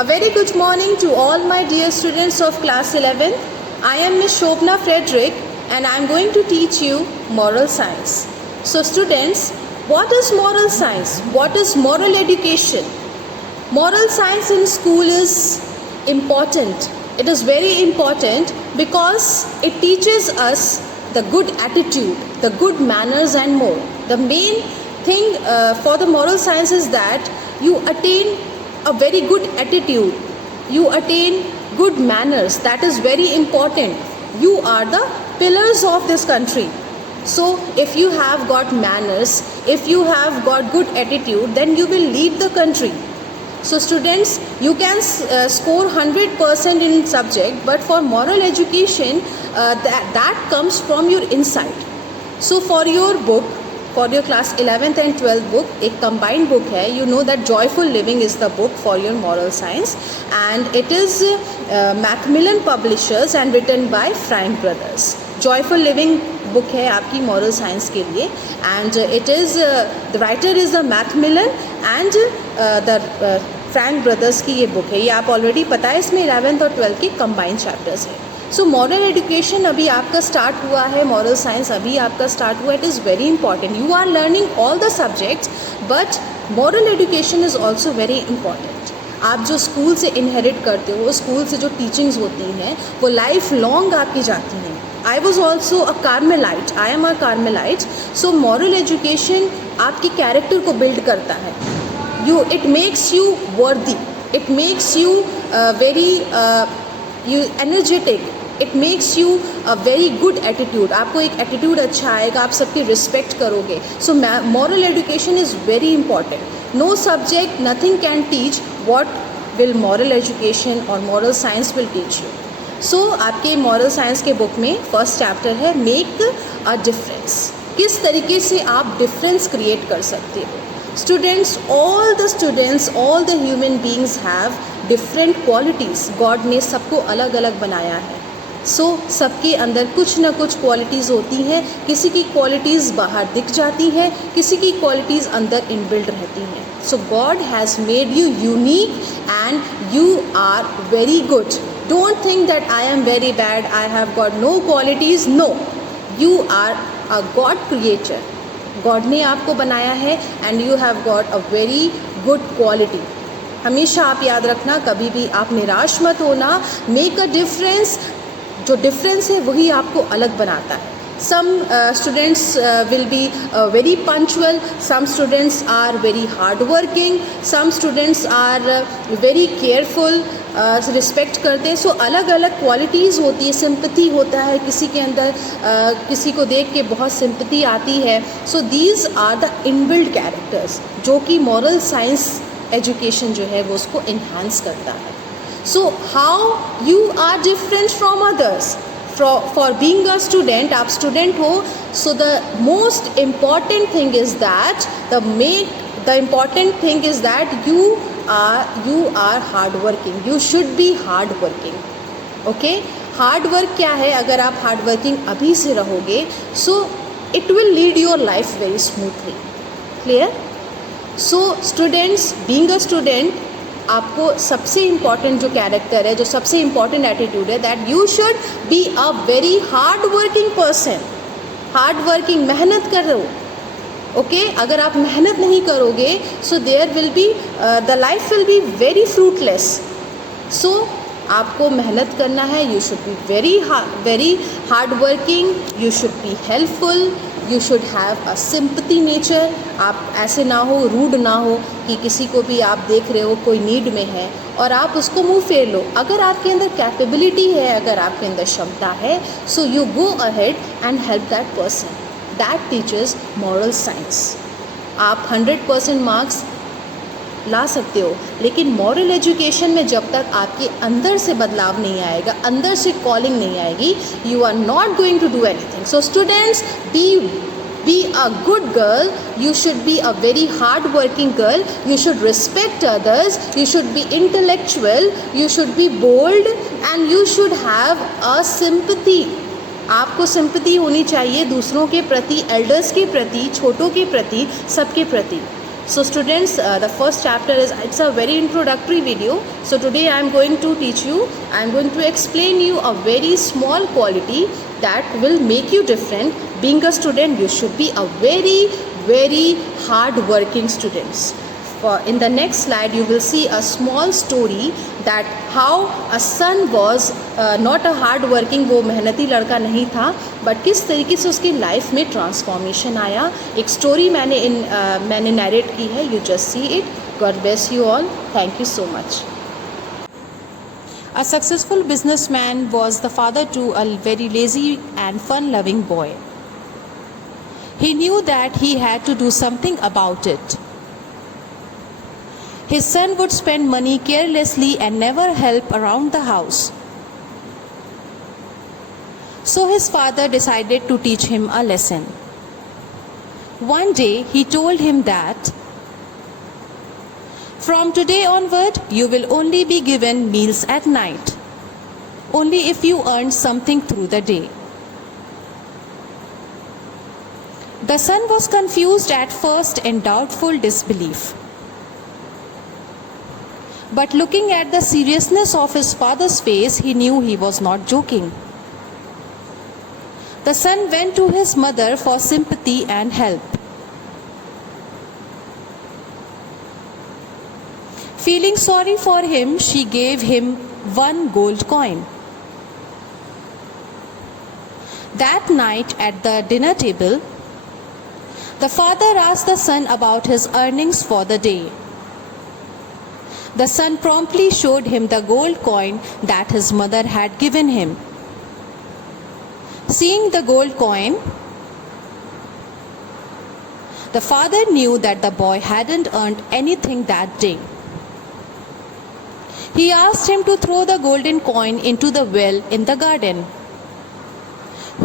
A very good morning to all my dear students of class 11. I am Miss Shobna Frederick and I am going to teach you moral science. So students, what is moral science? What is moral education? Moral science in school is important. It is very important because it teaches us the good attitude, the good manners and more. The main thing for the moral science is that you attain a very good attitude, you attain good manners. That is very important. You are the pillars of this country. So if you have got manners, if you have got good attitude, then you will lead the country. So students, you can score 100% in subject, but for moral education, that comes from your inside. So for your book, for your class 11th and 12th book, एक combined book है. You know that Joyful Living is the book for your moral science, and it is Macmillan Publishers and written by Frank Brothers. Joyful Living book है आपकी moral science के लिए, and it is the writer is the Macmillan and the Frank Brothers की ये book है. ये आप already पता है, इसमें 11th और 12th के combined chapters है. सो मॉरल एजुकेशन अभी आपका स्टार्ट हुआ है, मॉरल साइंस अभी आपका स्टार्ट हुआ. It is very important. You are learning all the subjects, but moral education is also very important. आप जो स्कूल से इनहेरिट करते हो, स्कूल से जो टीचिंग्स होती हैं वो लाइफ लॉन्ग आपकी जाती हैं. I was also a Carmelite, I am a Carmelite. So moral education आपकी कैरेक्टर को बिल्ड करता है. It makes you worthy, it makes you very energetic, it makes you a very good attitude. आपको एक attitude अच्छा आएगा, आप सबकी रिस्पेक्ट करोगे. So moral education is very important. No subject, nothing can teach what will moral education और moral science will teach you. So आपके moral science के बुक में फर्स्ट चैप्टर है मेक अ डिफरेंस. किस तरीके से आप डिफरेंस क्रिएट कर सकते हो. Students, all the human beings have different qualities. God ने सबको अलग अलग बनाया है. सो सबके अंदर कुछ ना कुछ क्वालिटीज़ होती हैं. किसी की क्वालिटीज़ बाहर दिख जाती हैं, किसी की क्वालिटीज़ अंदर इनबिल्ट रहती हैं. So God has made you unique and you are very good. Don't think that I am very bad, I have got no qualities. No, you are a God creator. God ने आपको बनाया है and you have got a very good quality. हमेशा आप याद रखना, कभी भी आप निराश मत होना. Make a difference. जो डिफरेंस है वही आपको अलग बनाता है. Some students will be very punctual, some students are very hard working, some students are very careful, respect करते हैं. सो अलग अलग क्वालिटीज़ होती है. सिंपैथी होता है किसी के अंदर, किसी को देख के बहुत सिंपैथी आती है. So these are the inbuilt characters जो कि मॉरल साइंस एजुकेशन जो है वो उसको इन्हांस करता है. So how you are different from others. For being a student, आप स्टूडेंट हो, so the most important thing is that the important thing is that you are hard working. You should be hard working. Okay, hard work क्या है? अगर आप hard working अभी से रहोगे, so it will lead your life very smoothly. Clear? So students, being a student, आपको सबसे important जो कैरेक्टर है, जो सबसे इम्पॉर्टेंट एटीट्यूड है, that you should be a very hard working person. Hard working, मेहनत करो. ओके, अगर आप मेहनत नहीं करोगे, so there will be the life will be very fruitless. So आपको मेहनत करना है. You should be very hard working. You should be helpful. You should have a sympathy nature. आप ऐसे ना हो, रूड ना हो कि किसी को भी आप देख रहे हो कोई नीड में है और आप उसको मुंह फेर लो. अगर आपके अंदर कैपेबिलिटी है, अगर आपके अंदर क्षमता है, so you go ahead and help that person. That teachers moral science. आप 100% मार्क्स ला सकते हो, लेकिन मॉरल एजुकेशन में जब तक आपके अंदर से बदलाव नहीं आएगा, अंदर से कॉलिंग नहीं आएगी, you are not going to do anything. So students, be a good girl. You should be a very hard working girl. You should respect others. You should be intellectual. You should be bold and you should have a sympathy. आपको sympathy होनी चाहिए दूसरों के प्रति, elders के प्रति, छोटों के प्रति, सबके प्रति. So students, the first chapter it's a very introductory video. So today I am going to teach you, I am going to explain you a very small quality that will make you different. Being a student, you should be a very hard working students. In the next slide you will see a small story that how a son was not a hard working, वो मेहनती लड़का नहीं था, but किस तरीके से उसकी life में ट्रांसफॉर्मेशन आया. एक स्टोरी मैंने नैरेट की है. You just see it. God bless you all. Thank you so much. A successful businessman was the father to a very lazy and fun-loving boy. He knew that he had to do something about it. His son would spend money carelessly and never help around the house. So his father decided to teach him a lesson. One day he told him that from today onward you will only be given meals at night, only if you earn something through the day. The son was confused at first in doubtful disbelief. But looking at the seriousness of his father's face, he knew he was not joking. The son went to his mother for sympathy and help. Feeling sorry for him, she gave him 1 gold coin. That night at the dinner table, the father asked the son about his earnings for the day. The son promptly showed him the gold coin that his mother had given him. Seeing the gold coin, the father knew that the boy hadn't earned anything that day. He asked him to throw the golden coin into the well in the garden.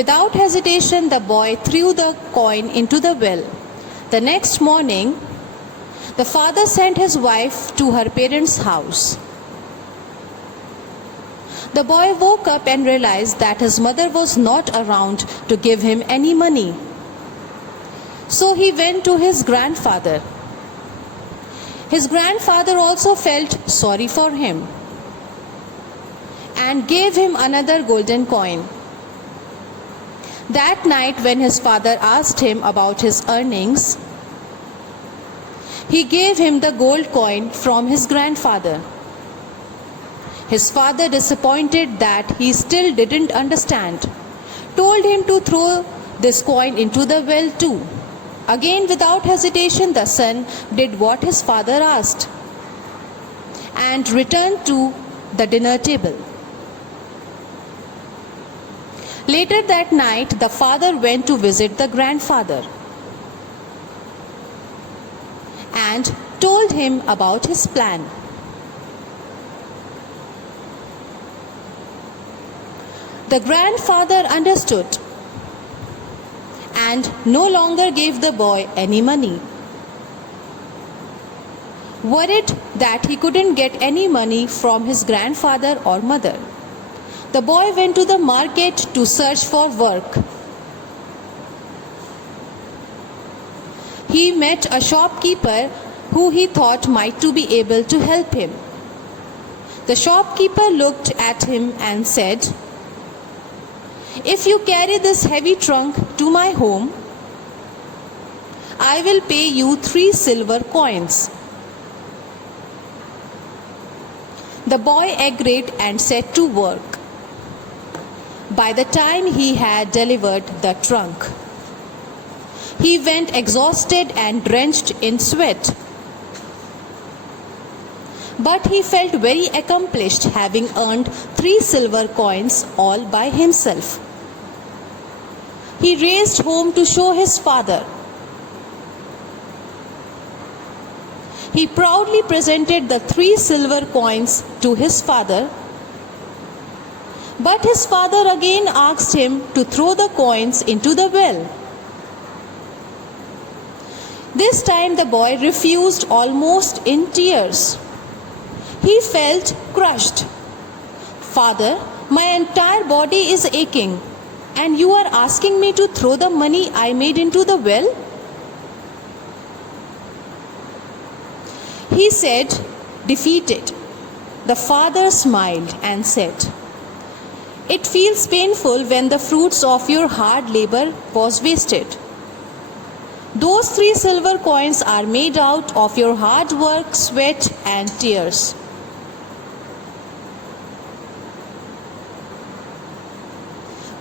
Without hesitation, the boy threw the coin into the well. The next morning, the father sent his wife to her parents' house. The boy woke up and realized that his mother was not around to give him any money. So he went to his grandfather. His grandfather also felt sorry for him and gave him another golden coin. That night, when his father asked him about his earnings, he gave him the gold coin from his grandfather. His father, disappointed that he still didn't understand, told him to throw this coin into the well too. Again, without hesitation, the son did what his father asked and returned to the dinner table. Later that night, the father went to visit the grandfather and told him about his plan. The grandfather understood and no longer gave the boy any money. Worried that he couldn't get any money from his grandfather or mother, the boy went to the market to search for work. He met a shopkeeper who he thought might to be able to help him. The shopkeeper looked at him and said, "If you carry this heavy trunk to my home, I will pay you 3 silver coins." The boy agreed and set to work. By the time he had delivered the trunk, he went exhausted and drenched in sweat. But he felt very accomplished, having earned 3 silver coins all by himself. He raced home to show his father. He proudly presented the 3 silver coins to his father. But his father again asked him to throw the coins into the well. This time the boy refused, almost in tears. He felt crushed. "Father, my entire body is aching, and you are asking me to throw the money I made into the well?" He said, defeated. The father smiled and said, it feels painful when the fruits of your hard labor was wasted. Those 3 silver coins are made out of your hard work, sweat, and tears.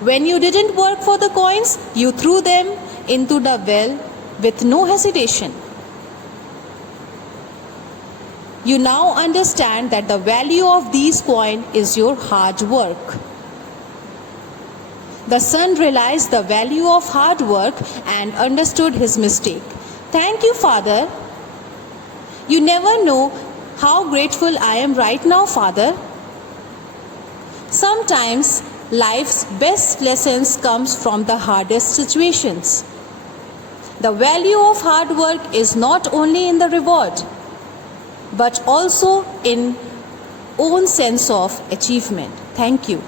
When you didn't work for the coins, you threw them into the well with no hesitation. You now understand that the value of these coins is your hard work. The son realized the value of hard work and understood his mistake. Thank you, Father. You never know how grateful I am right now, Father. Sometimes life's best lessons comes from the hardest situations. The value of hard work is not only in the reward, but also in own sense of achievement. Thank you.